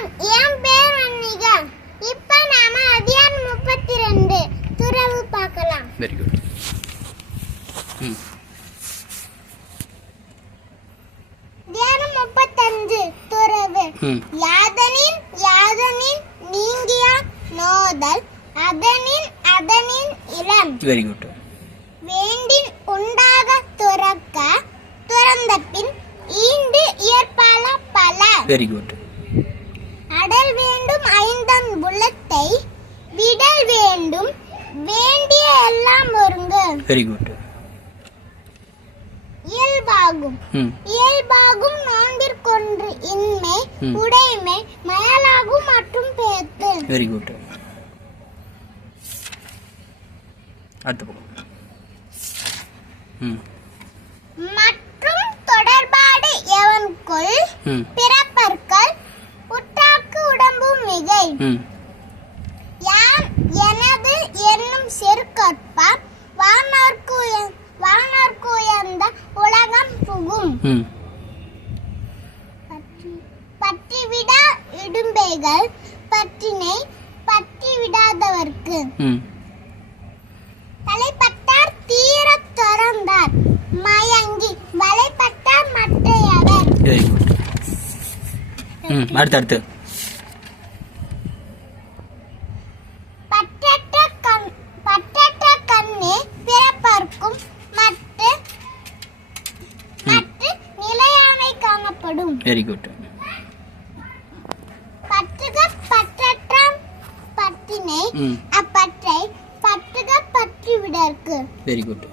வணக்கம் என் பேர் வன்னிகா இப்ப நாம அத்தியாயம் முப்பத்தி ரெண்டு துறவு பார்க்கலாம். வெரி குட் ம். அத்தியாயம் முப்பத்தஞ்சு. துறவு. யாதனின் யாதனின் நீங்கிய நோதல் அதனின் அதனின் இளம். வெரி குட் வேண்டின் உண்டாக துறக்க துறந்த பின் ஈண்டு இயற்பால பல. வெரி குட் வெரி குட் இயல்பாகும். இயல்பாகும் நோன்பிற்கொன்று இன்மை. உடைமை மயலாகும் மற்றும் பேத்து. வெரி குட் அடுத்த பக்கம் மற்றும் தொடர்பாடு எவன்கொள் பிறப்பற்கள் உற்றாக்கு உடம்பு மிகை. யான் எனது என்னும் செருக்கற்ப பற்றிவிடா இடும்பைகள் பற்றினை பற்றி விடாதவர்க்கு ம். தலைப்பட்டார் தீரத் துறந்தார் மயங்கி வலைப்பட்டார் மற்றையவர் வெரி குட் ம் அடுத்து அடுத்து. காணப்படும். வெரி குட் பற்றுக பற்றற்ற பற்றினை அப்பற்றை பற்றுக பற்றி விடற்கு வெரி குட்